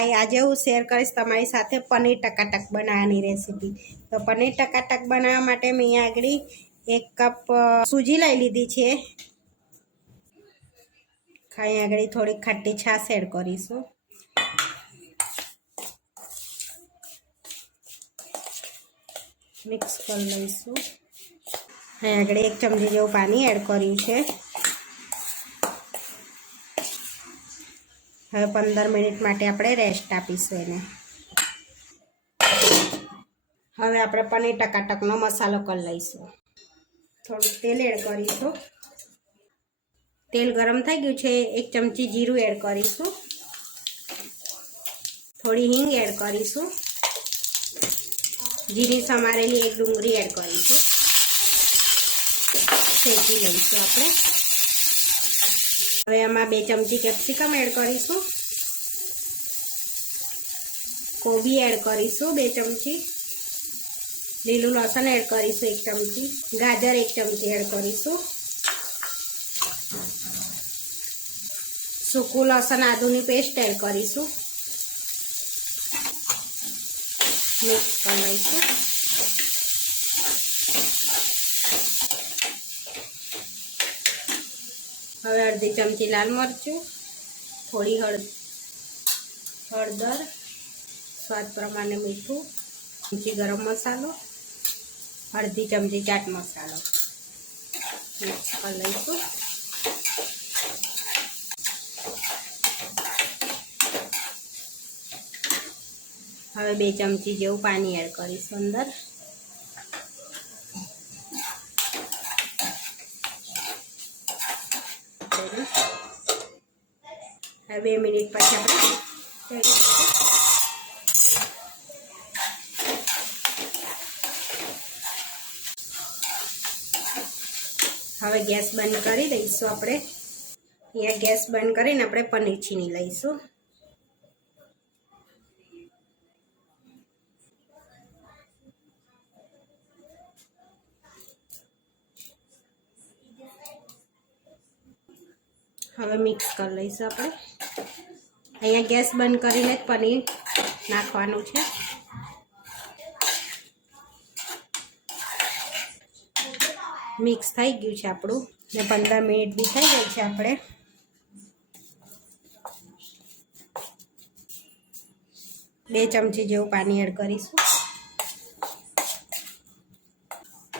હાય આજે હું શેર કરીશ તમારી સાથે પનીર ટકાટક બનાવવાની રેસીપી તો પનીર ટકાટક બનાવવા માટે મેં આગળ એક કપ સૂજી લઈ લીધી છે. અહીંયા આગળ થોડીક ખાટી છાશ એડ કરીશું. મિક્સ કરી લઈશું. અહીંયા આગળ એક ચમચી જેવું પાણી એડ કર્યું છે. હવે પંદર મિનિટ માટે આપણે રેસ્ટ આપીશું એને. હવે આપણે પનીર ટકાટકનો મસાલો કરી લઈશું. થોડું તેલ એડ કરીશું. તેલ ગરમ થઈ ગયું છે, એક ચમચી જીરું એડ કરીશું. થોડી હિંગ એડ કરીશું. જીરી સમારેલી એક ડુંગળી એડ કરીશું. શેકી લઈશું આપણે. હવે આમાં બે ચમચી કેપ્સિકમ એડ કરીશું. કોબી એડ કરીશું બે ચમચી. લીલું લસણ એડ કરીશું એક ચમચી. ગાજર એક ચમચી એડ કરીશું. સૂકું લસણ આદુની પેસ્ટ એડ કરીશું. મિક્સ કરી લઈશું. હવે અડધી ચમચી લાલ મરચું, થોડી હળ, હળદર, સ્વાદ પ્રમાણે મીઠું, ચમચી ગરમ મસાલો, અડધી ચમચી ચાટ મસાલો. લઈશું. હવે બે ચમચી જેવું પાણી એડ કરીશું અંદર. બે મિનિટ પછી આપણે હવે ગેસ બંધ કરી દઈશું આપણે. અહીંયા ગેસ બંધ કરીને આપણે પનીર છીની લઈશું. હવે મિક્સ કરી લઈશું આપણે. અહીંયા ગેસ બંધ કરીને જ પનીર નાખવાનું છે. મિક્સ થઈ ગયું છે આપણું. ને પંદર મિનિટ બી થઈ ગઈ છે આપણે. બે ચમચી જેવું પાણી એડ કરીશું.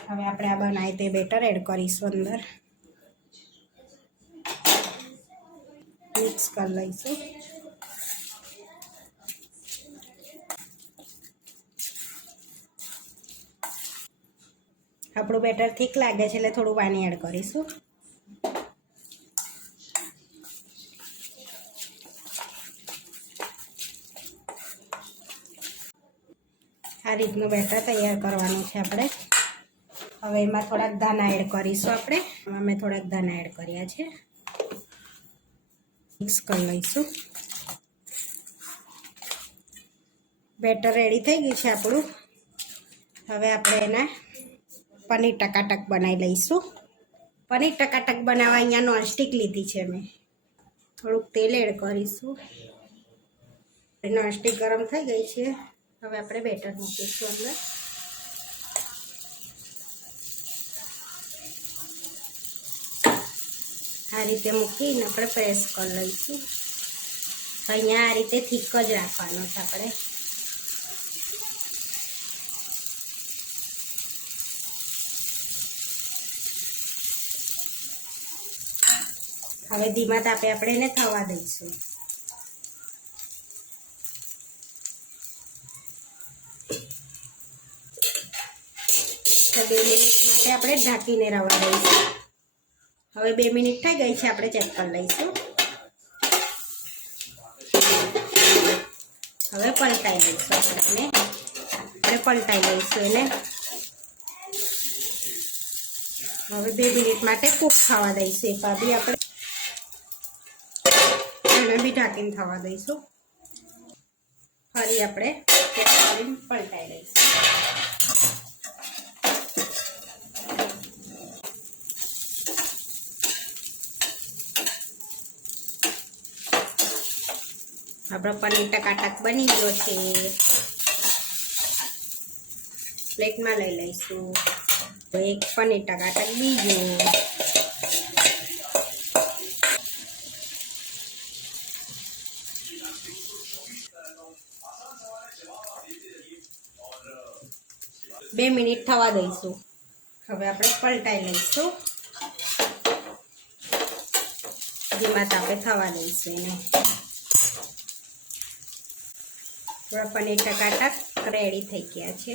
હવે આપણે આ બનાવી તે બેટર એડ કરીશું અંદર. મિક્સ કરી લઈશું આપણું બેટર ઠીક લાગે છે એટલે થોડું પાણી એડ કરીશું. આ રીતનું બેટર તૈયાર કરવાનું છે આપણે. હવે એમાં થોડાક દાણા એડ કરીશું આપણે. અમે થોડાક દાણા એડ કર્યા છે. મિક્સ કરી લઈશું. બેટર રેડી થઈ ગયું છે આપણું. હવે આપણે એના પનીર ટકાટક બનાવી લઈશું. પનીર ટકાટક બનાવવા અહીંયા નોનસ્ટિક લીધી છે મેં. થોડુંક તેલ એડ કરીશું. નોનસ્ટિક ગરમ થઈ ગઈ છે. હવે આપણે બેટર મૂકીશું અંદર. આ રીતે મૂકીને આપણે પ્રેસ કરી લઈશું. અહીંયા આ રીતે થીક જ રાખવાનો છે આપણે. હવે ધીમા તાપે આપણે એને થવા દઈશું. બે મિનિટ માટે આપણે ઢાંકીને રવા દઈશું. હવે બે મિનિટ થઈ ગઈ છે, આપણે ચેક કરી લઈશું. હવે પલટાઈ લઈશું આપણે. આપણે પલટાઈ લઈશું એને. હવે બે મિનિટ માટે કૂક થવા દઈશું એ બી આપણે. એને બી ઢાંકીને થવા દઈશું. ફરી આપણે પલટાઈ લઈશું. આપણો પનીર ટકાટક બની ગયો છે. પ્લેટમાં લઈ લઈશું. એક પનીર ટકાટક બીજું. બે મિનિટ થવા દઈશું. હવે આપણે પલટાઈ લઈશું. ધીમા તાપે થવા દઈશું એને. આપણા પનીર ટકાટક રેડી થઈ ગયા છે.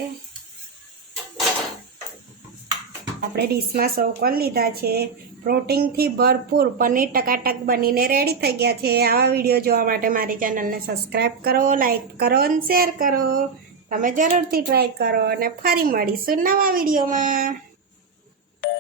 આપણે ડીશમાં સૌ કરી લીધા છે? પ્રોટીનથી ભરપૂર પનીર ટકાટક બનીને રેડી થઈ ગયા છે. આવા વીડિયો જોવા માટે મારી ચેનલને સબસ્ક્રાઈબ કરો લાઈક કરો અને શેર કરો. તમે જરૂરથી ટ્રાય કરો અને ફરી મળીશું નવા વિડીયોમાં